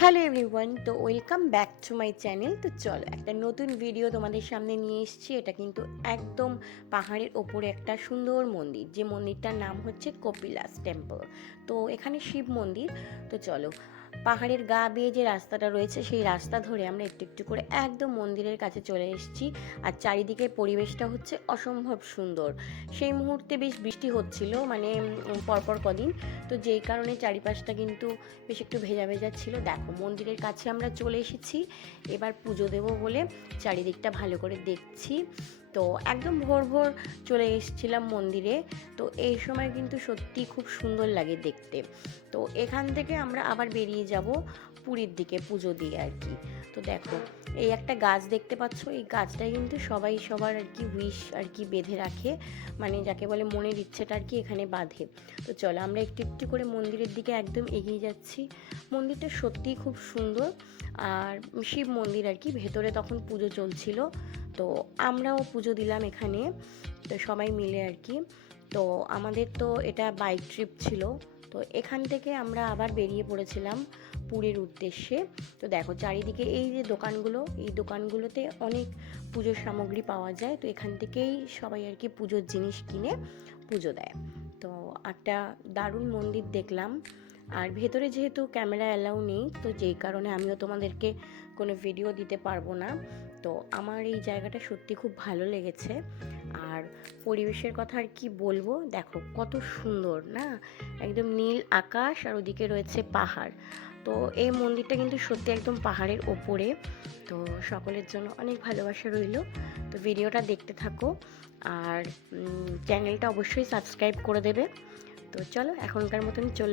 Hello everyone, তো welcome back to my channel. তো চলো একটা নতুন ভিডিও তোমাদের সামনে নিয়ে এসেছি। এটা কিন্তু একদম পাহাড়ের ওপরে একটা সুন্দর মন্দির, যে মন্দিরটার নাম হচ্ছে কপিলাস টেম্পল। তো এখানে শিব মন্দির। তো চলো, পাহাড়ের গা বেয়ে যে রাস্তাটা রয়েছে সেই রাস্তা ধরে আমরা একটু একটু করে একদম মন্দিরের কাছে চলে এসেছি। আর চারিদিকে পরিবেশটা হচ্ছে অসম্ভব সুন্দর। সেই মুহূর্তে বেশ বৃষ্টি হচ্ছিল, মানে পরপর কদিন। তো যেই কারণে চারিপাশটা কিন্তু বেশ একটু ভেজা ভেজা ছিল। দেখো, মন্দিরের কাছে আমরা চলে এসেছি। এবার পুজো দেবো বলে চারিদিকটা ভালো করে দেখছি। তো একদম ভোর ভোর চলে এসেছিলাম মন্দিরে। তো এই সময় কিন্তু সত্যি খুব সুন্দর লাগে দেখতে। তো এখান থেকে আমরা আবার বেরিয়ে যাব পুরীর দিকে পুজো দিয়ে আর কি। তো দেখো, এই একটা গাছ দেখতে পাচ্ছ, এই গাছটাই কিন্তু সবাই সবার আর কি উইশ আর কি বেঁধে রাখে, মানে যাকে বলে মনের ইচ্ছেটা আর কি এখানে বাঁধে। তো চলো, আমরা একটু একটু করে মন্দিরের দিকে একদম এগিয়ে যাচ্ছি। মন্দিরটা সত্যিই খুব সুন্দর। আর শিব মন্দির আর কি, ভেতরে তখন পুজো চলছিল। তো আমরাও পুজো দিলাম এখানে, তো সবাই মিলে আর কি। তো আমাদের তো এটা বাইক ট্রিপ ছিল। তো এখান থেকে আমরা আবার বেরিয়ে পড়েছিলাম পুরীর উদ্দেশ্যে। তো দেখো চারিদিকে এই যে দোকানগুলো, এই দোকানগুলোতে অনেক পুজোর সামগ্রী পাওয়া যায়। তো এখান থেকেই সবাই আর কি পুজোর জিনিস কিনে পুজো দেয়। তো একটা দারুণ মন্দির দেখলাম। আর ভেতরে যেহেতু ক্যামেরা অ্যালাউ নেই, তো যেই কারণে আমিও তোমাদেরকে কোনো ভিডিও দিতে পারবো না। তো আমার এই জায়গাটা সত্যি খুব ভালো লেগেছে। আর পরিবেশের কথা আর কি বলবো, দেখো কত সুন্দর না, একদম নীল আকাশ আর ওদিকে রয়েছে পাহাড়। তো এই মন্দিরটা কিন্তু সত্যি একদম পাহাড়ের ওপরে। তো সকলের জন্য অনেক ভালোবাসা রইল। তো ভিডিওটা দেখতে থাকো, আর চ্যানেলটা অবশ্যই সাবস্ক্রাইব করে দেবে। তো চলো, এখনকার মতন চল।